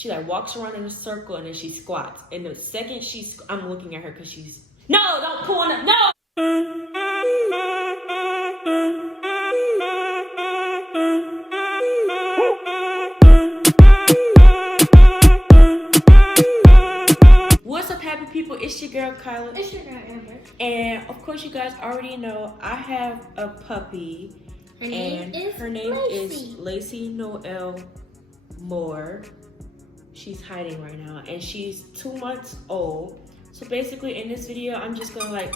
she like walks around in a circle and then she squats. And the second I'm looking at her because she's, no, don't pull on it, no! What's up, happy people? It's your girl KYLA. It's your girl Amber. And of course you guys already know I have a puppy. Her name is LACEY Noel Moore. She's hiding right now and she's 2 months old. So basically in this video I'm just gonna like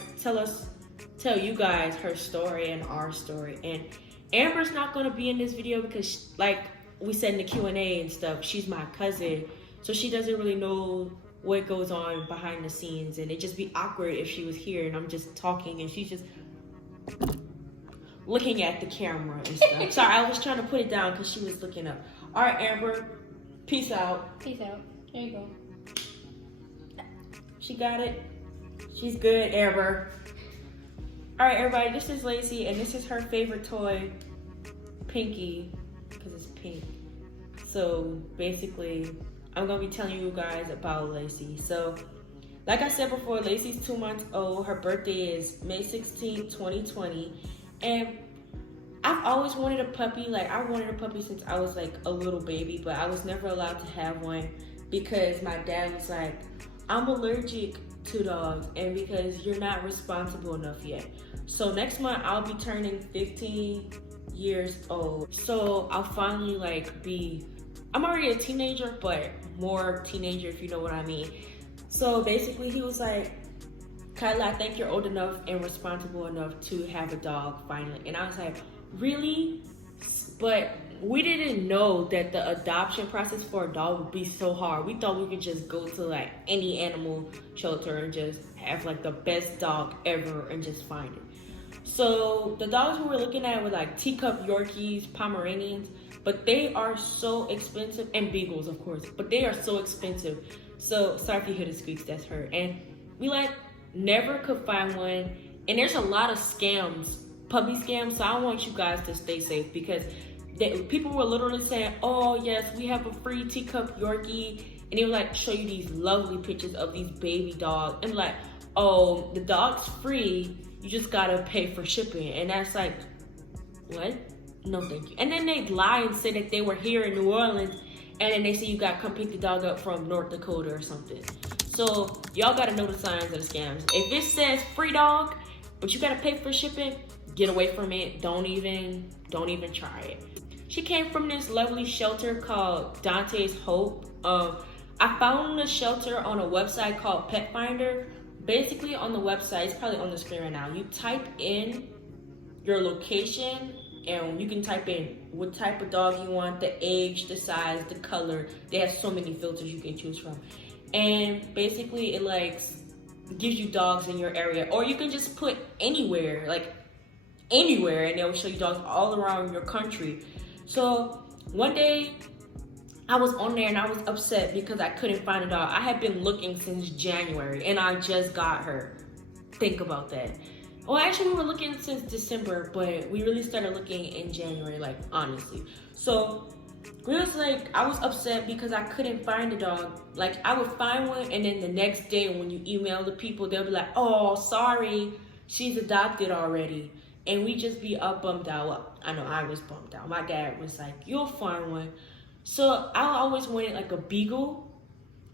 tell you guys her story and our story. And Amber's not gonna be in this video because like we said in the Q&A and stuff, she's my cousin, so she doesn't really know what goes on behind the scenes, and it'd just be awkward if she was here and I'm just talking and she's just looking at the camera and stuff. Sorry, I was trying to put it down because she was looking up. All right, Amber, peace out. Peace out. There you go. She got it. She's good, Amber. All right, everybody, this is LACEY and this is her favorite toy, Pinky, because it's pink. So basically, I'm gonna be telling you guys about LACEY. So, like I said before, LACEY's 2 months old. Her birthday is May 16th, 2020. And I've always wanted a puppy. Like, I wanted a puppy since I was like a little baby, but I was never allowed to have one because my dad was like, I'm allergic to dogs and because you're not responsible enough yet. So next month I'll be turning 15 years old. So I'll finally like I'm already a teenager, but more teenager if you know what I mean. So basically he was like, KYLA, I think you're old enough and responsible enough to have a dog finally. And I was like, really? But we didn't know that the adoption process for a dog would be so hard. We thought we could just go to like any animal shelter and just have like the best dog ever and just find it. So the dogs we were looking at were like teacup Yorkies, Pomeranians, but they are so expensive, and Beagles of course, but they are so expensive. So sorry if you hear the squeaks, that's her. And we like never could find one, and there's a lot of scams, puppy scams, so I want you guys to stay safe because people were literally saying, oh yes, we have a free teacup Yorkie, and they would like show you these lovely pictures of these baby dogs and like, oh, the dog's free, you just gotta pay for shipping. And that's like, what? No thank you. And then they lie and say that they were here in New Orleans, and then they say you gotta come pick the dog up from North Dakota or something. So y'all gotta know the signs of the scams. If it says free dog, but you gotta pay for shipping, get away from it. Don't even try it. She came from this lovely shelter called Dante's Hope. I found the shelter on a website called Pet Finder. Basically on the website, it's probably on the screen right now, you type in your location and you can type in what type of dog you want, the age, the size, the color. They have so many filters you can choose from. And basically it like gives you dogs in your area, or you can just put anywhere, like anywhere, and they'll show you dogs all around your country. So one day I was on there and I was upset because I couldn't find a dog. I had been looking since January and I just got her. Think about that. Well, actually we were looking since December, but we really started looking in January, like honestly. So we was like, I was upset because I couldn't find a dog. Like I would find one and then the next day when you email the people, they'll be like, oh, sorry, she's adopted already. And we just be bummed out. Well, I know I was bummed out. My dad was like, you'll find one. So I always wanted like a beagle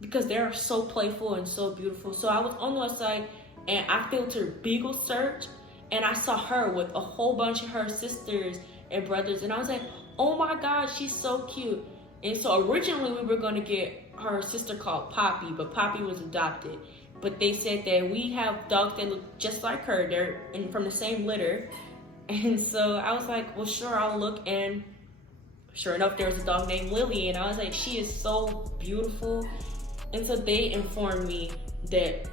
because they're so playful and so beautiful. So I was on the website and I filtered beagle search and I saw her with a whole bunch of her sisters and brothers. And I was like, oh my God, she's so cute. And so originally we were gonna get her sister called Poppy, but Poppy was adopted. But they said that we have dogs that look just like her. They're from the same litter. And so I was like, well, sure, I'll look. And sure enough, there was a dog named Lily. And I was like, she is so beautiful. And so they informed me that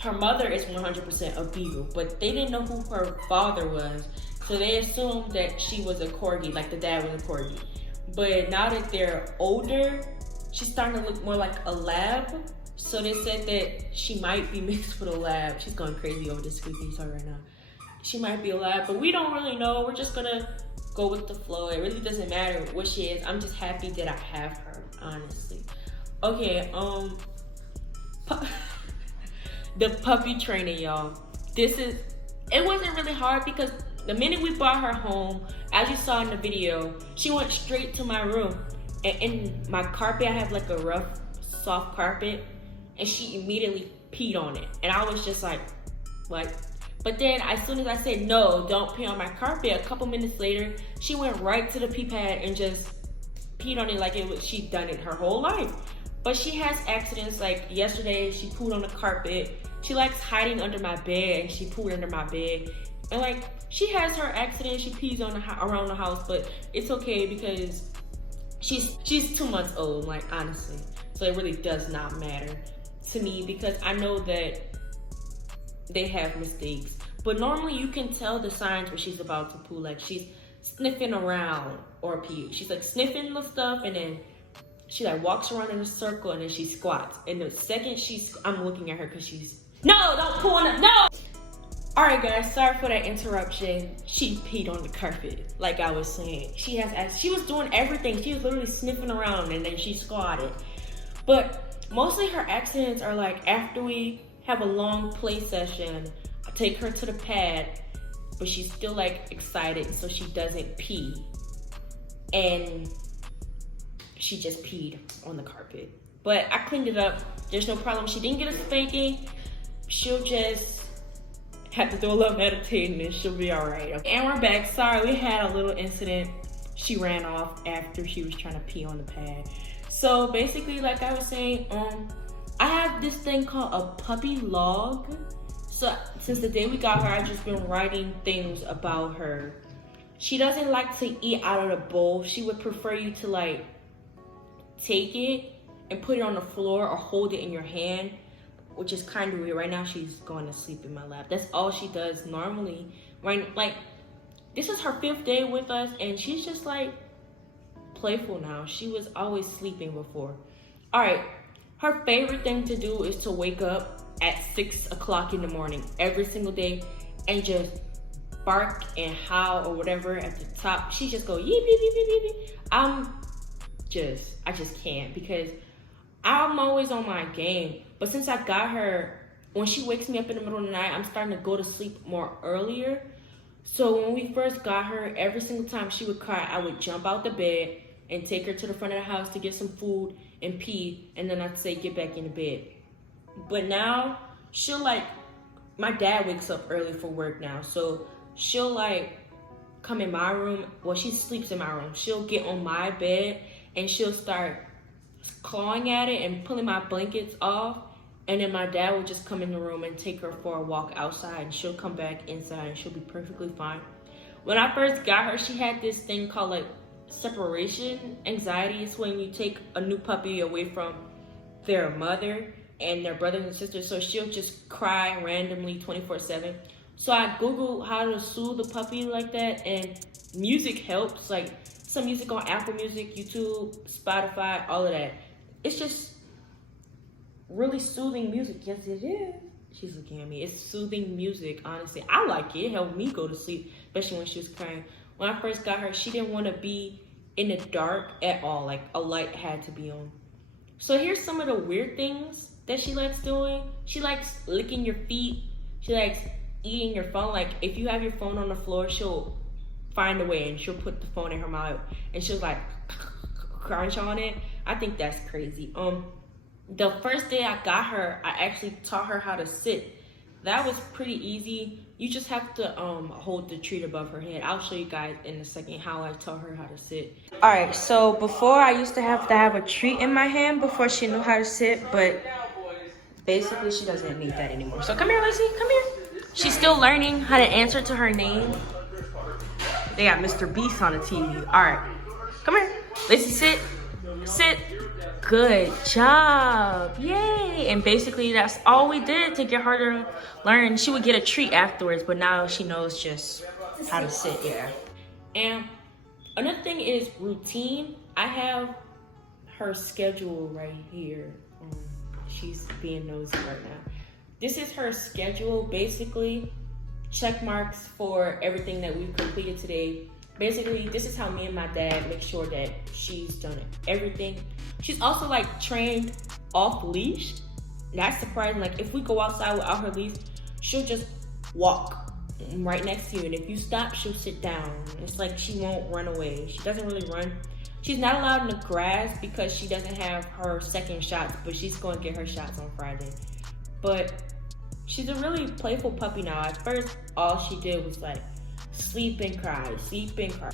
her mother is 100% a beagle, but they didn't know who her father was. So they assumed that she was a corgi, like the dad was a corgi. But now that they're older, she's starting to look more like a lab. So they said that she might be mixed with a lab. She's going crazy over this squeaky toy right now. She might be a lab, but we don't really know. We're just gonna go with the flow. It really doesn't matter what she is. I'm just happy that I have her, honestly. Okay, the puppy training, y'all. It wasn't really hard because the minute we brought her home, as you saw in the video, she went straight to my room. And in my carpet, I have like a rough, soft carpet, and she immediately peed on it. And I was just like, what? But then as soon as I said, no, don't pee on my carpet, a couple minutes later, she went right to the pee pad and just peed on it like she'd done it her whole life. But she has accidents, like yesterday, she pooed on the carpet. She likes hiding under my bed, and she pooed under my bed. And like, she has her accidents, she pees on around the house, but it's okay because she's 2 months old, like honestly. So it really does not matter to me because I know that they have mistakes. But normally you can tell the signs when she's about to poo, like she's sniffing around or pee. She's like sniffing the stuff, and then she like walks around in a circle, and then she squats. And the second I'm looking at her because no, don't poo on it, no! All right, guys, sorry for that interruption. She peed on the carpet, like I was saying. She was doing everything. She was literally sniffing around, and then she squatted. But mostly her accidents are like after we have a long play session, I take her to the pad, but she's still like excited, so she doesn't pee. And she just peed on the carpet. But I cleaned it up. There's no problem. She didn't get a spanking. She'll just have to do a little meditating and she'll be all right. And we're back. Sorry, we had a little incident. She ran off after she was trying to pee on the pad. So basically, like I was saying, I have this thing called a puppy log. So since the day we got her, I've just been writing things about her. She doesn't like to eat out of the bowl. She would prefer you to like take it and put it on the floor or hold it in your hand, which is kind of weird. Right now she's going to sleep in my lap. That's all she does normally. Right, like this is her 5th day with us, and she's just like playful now. She was always sleeping before. All right, her favorite thing to do is to wake up at 6 o'clock in the morning every single day and just bark and howl or whatever at the top. She just go yee beep beep beep beep. I just can't because I'm always on my game. But since I got her, when she wakes me up in the middle of the night, I'm starting to go to sleep more earlier. So when we first got her, every single time she would cry, I would jump out the bed and take her to the front of the house to get some food and pee, and then I'd say, get back in the bed. But now, she'll like, my dad wakes up early for work now, so she'll like come in my room. Well, she sleeps in my room. She'll get on my bed and she'll start clawing at it and pulling my blankets off. And then my dad will just come in the room and take her for a walk outside, and she'll come back inside and she'll be perfectly fine. When I first got her, she had this thing called like separation anxiety. It's when you take a new puppy away from their mother and their brothers and sisters. So she'll just cry randomly 24/7. So I Googled how to soothe the puppy like that, and music helps. Like some music on Apple Music, YouTube, Spotify, all of that. It's just really soothing music. Yes, it is. She's looking at me. It's soothing music, honestly. I like it. It helped me go to sleep, especially when she was crying. When I first got her, she didn't want to be in the dark at all. Like a light had to be on. So here's some of the weird things that she likes doing. She likes licking your feet. She likes eating your phone. Like if you have your phone on the floor, she'll find a way and she'll put the phone in her mouth and she'll like crunch on it. I think that's crazy. The first day I got her, I actually taught her how to sit. That was pretty easy. You just have to hold the treat above her head. I'll show you guys in a second how I taught her how to sit. All right, so before I used to have a treat in my hand before she knew how to sit, but basically she doesn't need that anymore. So come here, Lacey, come here. She's still learning how to answer to her name. They got Mr. Beast on the TV. All right, come here. Lacey, sit, sit. Good job, yay. And basically that's all we did to get her to learn. She would get a treat afterwards, but now she knows just how to sit, yeah. And another thing is routine. I have her schedule right here. She's being nosy right now. This is her schedule, basically check marks for everything that we've completed today. basically, this is how me and my dad make sure that she's done everything. She's also like trained off leash. That's surprising. Like if we go outside without her leash, she'll just walk right next to you, and if you stop, she'll sit down. It's like she won't run away. She doesn't really run. She's not allowed in the grass because she doesn't have her second shots, but she's going to get her shots on Friday. But she's a really playful puppy now. At first, all she did was like sleep and cry, sleep and cry.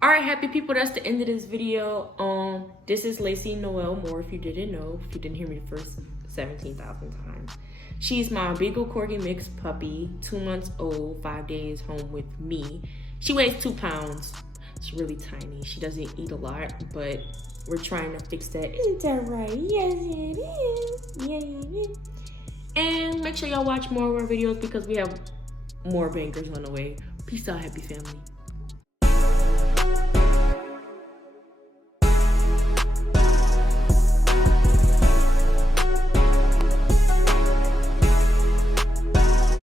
All right, happy people, that's the end of this video. This is Lacey Noel Moore, if you didn't know, if you didn't hear me the first 17,000 times. She's my Beagle Corgi mixed puppy, 2 months old, 5 days home with me. She weighs 2 pounds. It's really tiny. She doesn't eat a lot, but we're trying to fix that. Isn't that right? Yes, it is. Yes, it is. And make sure y'all watch more of our videos because we have more bangers on the way. Peace out, happy family.